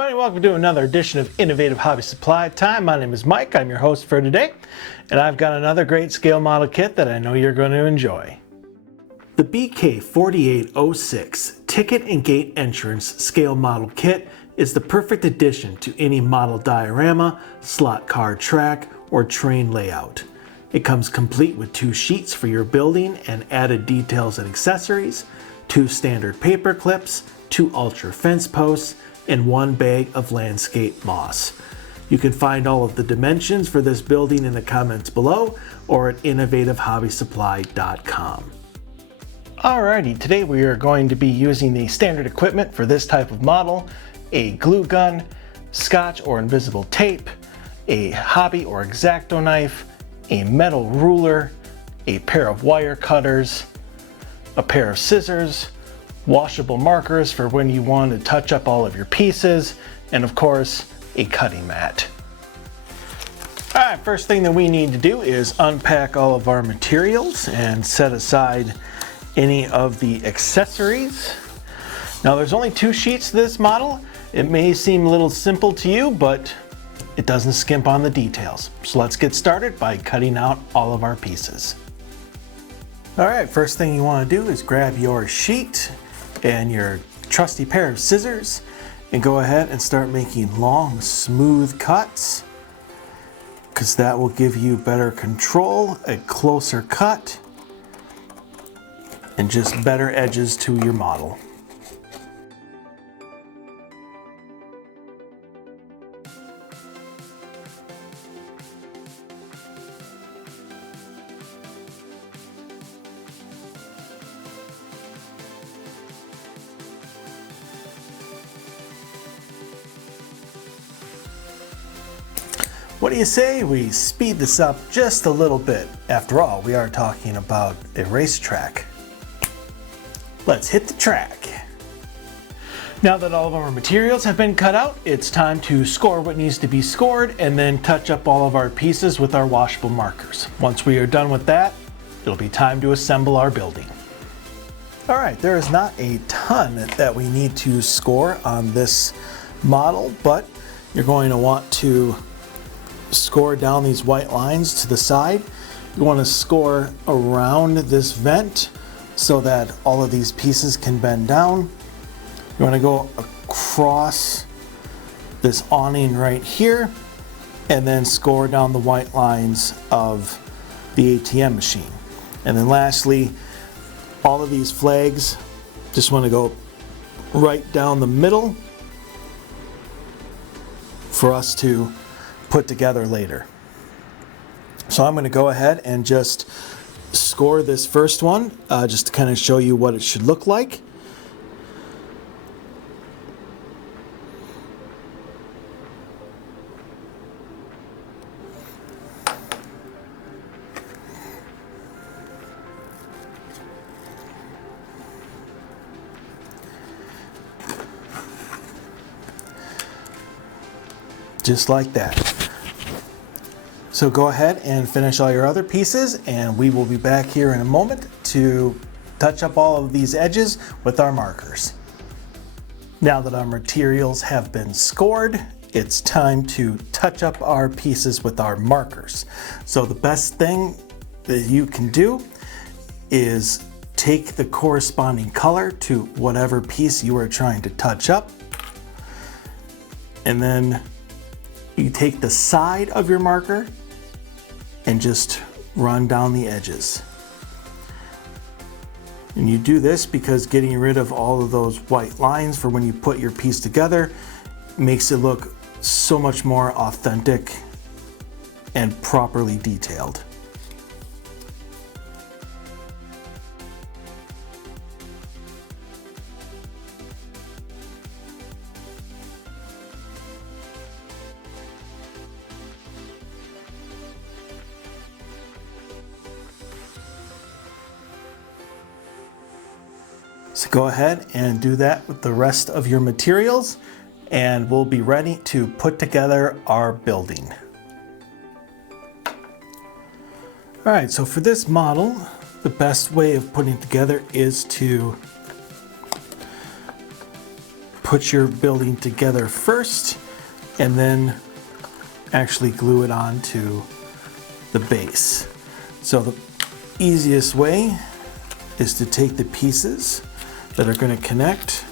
everybody, welcome to another edition of Innovative Hobby Supply Time. My name is Mike, I'm your host for today, and I've got another great scale model kit that I know you're going to enjoy. The BK4806 Ticket and Gate Entrance Scale Model Kit is the perfect addition to any model diorama, slot car track, or train layout. It comes complete with 2 sheets for your building and added details and accessories, 2 standard paper clips, 2 ultra fence posts, and 1 bag of landscape moss. You can find all of the dimensions for this building in the comments below or at innovativehobbysupply.com. Alrighty, today we are going to be using the standard equipment for this type of model: a glue gun, scotch or invisible tape, a hobby or X-Acto knife, a metal ruler, a pair of wire cutters, a pair of scissors, washable markers for when you want to touch up all of your pieces, and of course, a cutting mat. Alright, first thing that we need to do is unpack all of our materials and set aside any of the accessories. Now there's only 2 sheets to this model. It may seem a little simple to you, but it doesn't skimp on the details. So let's get started by cutting out all of our pieces. Alright, first thing you want to do is grab your sheet and your trusty pair of scissors and go ahead and start making long, smooth cuts, because that will give you better control, a closer cut, and just better edges to your model. What do you say we speed this up just a little bit? After all, we are talking about a racetrack. Let's hit the track. Now that all of our materials have been cut out, it's time to score what needs to be scored and then touch up all of our pieces with our washable markers. Once we are done with that, it'll be time to assemble our building. Alright, there is not a ton that we need to score on this model, but you're going to want to score down these white lines to the side. You want to score around this vent so that all of these pieces can bend down. You want to go across this awning right here and then score down the white lines of the ATM machine. And then lastly, all of these flags just want to go right down the middle for us to put together later. So I'm going to go ahead and just score this first one just to kind of show you what it should look like. Just like that. So go ahead and finish all your other pieces, and we will be back here in a moment to touch up all of these edges with our markers. Now that our materials have been scored, it's time to touch up our pieces with our markers. So the best thing that you can do is take the corresponding color to whatever piece you are trying to touch up, and then you take the side of your marker and just run down the edges. And you do this because getting rid of all of those white lines for when you put your piece together makes it look so much more authentic and properly detailed. So go ahead and do that with the rest of your materials, and we'll be ready to put together our building. All right, so for this model, the best way of putting it together is to put your building together first and then actually glue it onto the base. So the easiest way is to take the pieces that are going to connect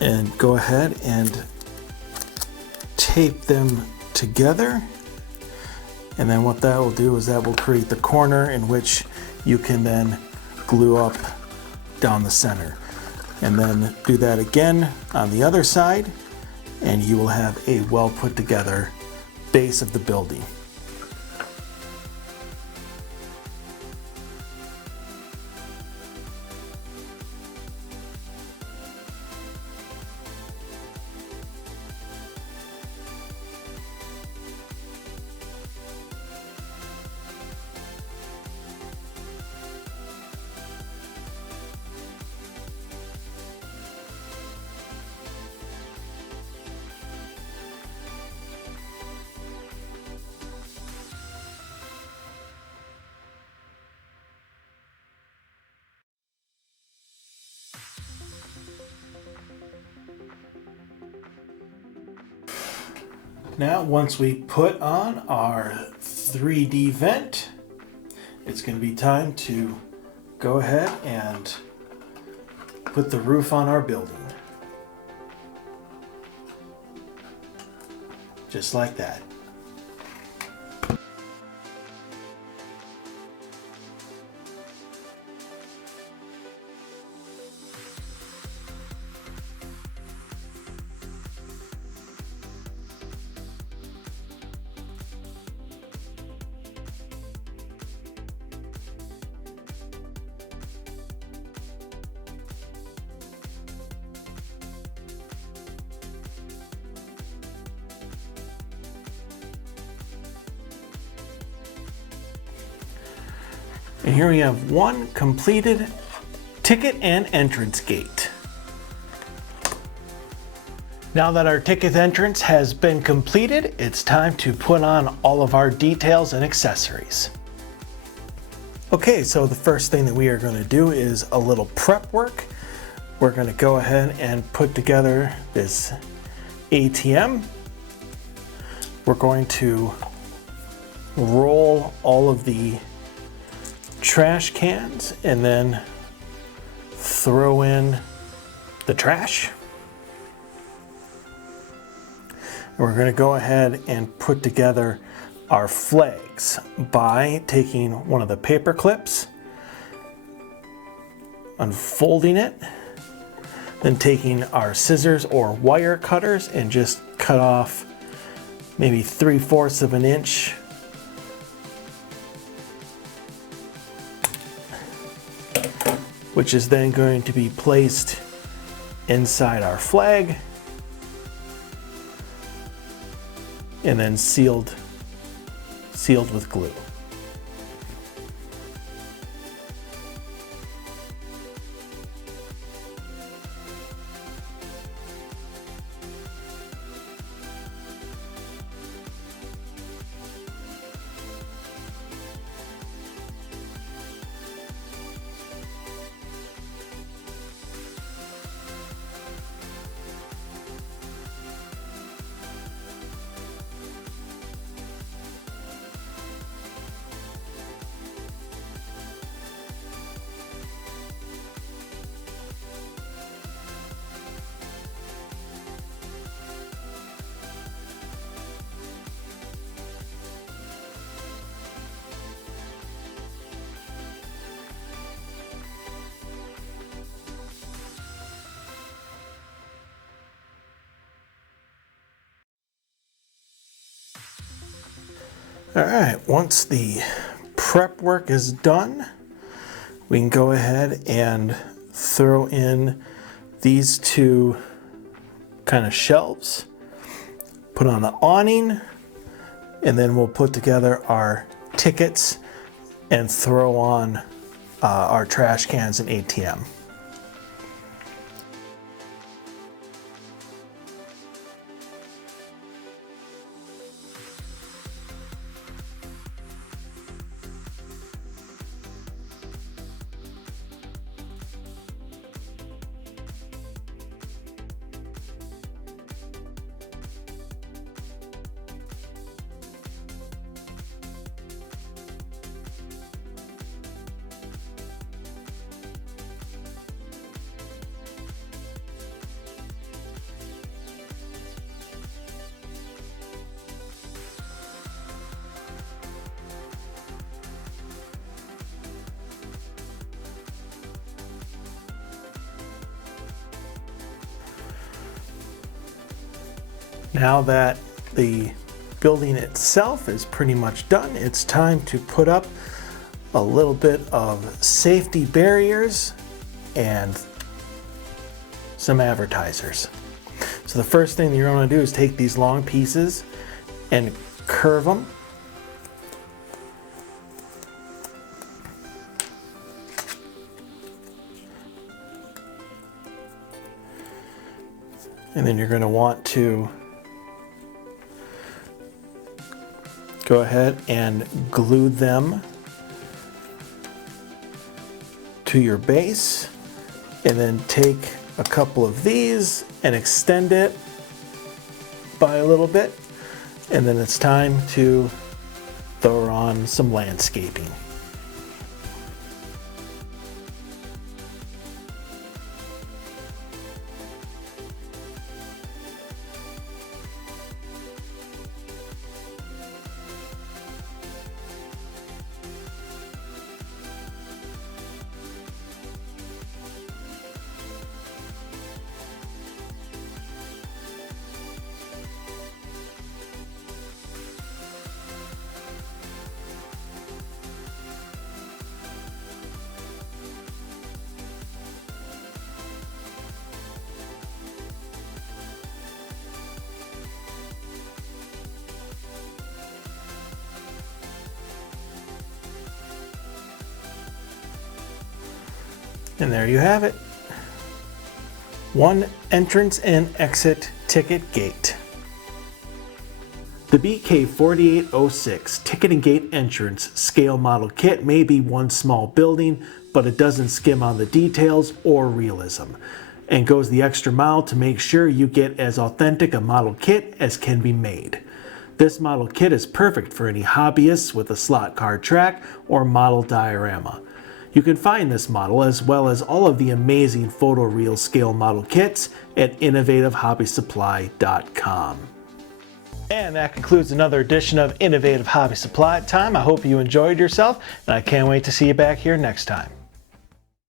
and go ahead and tape them together. And then what that will do is that will create the corner in which you can then glue up down the center. And then do that again on the other side, and you will have a well put together base of the building. Now, once we put on our 3D vent, it's going to be time to go ahead and put the roof on our building. Just like that. And here we have one completed ticket and entrance gate. Now that our ticket entrance has been completed, it's time to put on all of our details and accessories. Okay, so the first thing that we are going to do is a little prep work. We're going to go ahead and put together this ATM. We're going to roll all of the trash cans and then throw in the trash. And we're going to go ahead and put together our flags by taking one of the paper clips, unfolding it, then taking our scissors or wire cutters and just cut off maybe 3/4 of an inch which is then going to be placed inside our flag and then sealed with glue. All right, once the prep work is done, we can go ahead and throw in these two kind of shelves, put on the awning, and then we'll put together our tickets and throw on our trash cans and ATM. Now that the building itself is pretty much done, it's time to put up a little bit of safety barriers and some advertisers. So the first thing that you're going to do is take these long pieces and curve them. And then you're going to want to go ahead and glue them to your base, and then take a couple of these and extend it by a little bit, and then it's time to throw on some landscaping. And there you have it. One entrance and exit ticket gate. The BK4806 ticket and gate entrance scale model kit may be one small building, but it doesn't skim on the details or realism, and goes the extra mile to make sure you get as authentic a model kit as can be made. This model kit is perfect for any hobbyists with a slot car track or model diorama. You can find this model as well as all of the amazing photoreal scale model kits at innovativehobbysupply.com. And that concludes another edition of Innovative Hobby Supply Time. I hope you enjoyed yourself, and I can't wait to see you back here next time.